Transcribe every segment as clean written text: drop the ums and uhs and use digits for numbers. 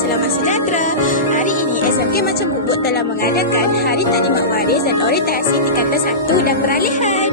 selamat sejahtera. Hari ini SMK Macam Bubut telah mengadakan Hari Taklimat Waris dan orientasi tingkatan 1 dan peralihan.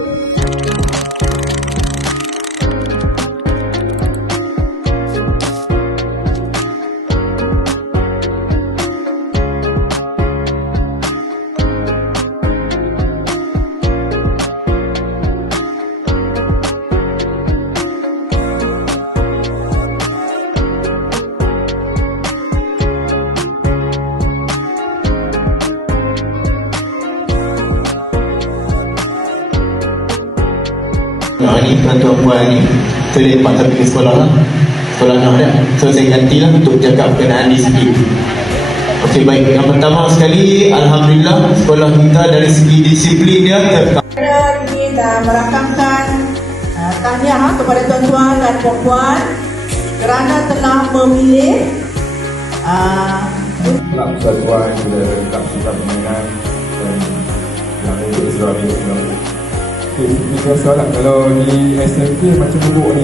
Ni penentuan puan ni kita lepak tapi ke sekolah lah, sekolah anak dia, so saya gantilah untuk jaga berkenaan di sini. Okey, baik, yang pertama sekali Alhamdulillah sekolah kita dari segi disiplin dia Saya ingin merakamkan tahniah kepada tuan-tuan dan puan-puan kerana telah memilih Kelab Persatuan Kelab Sukan Permainan dan yang untuk Islam. Ini soalan kalau di SMK Macam Bubuk ni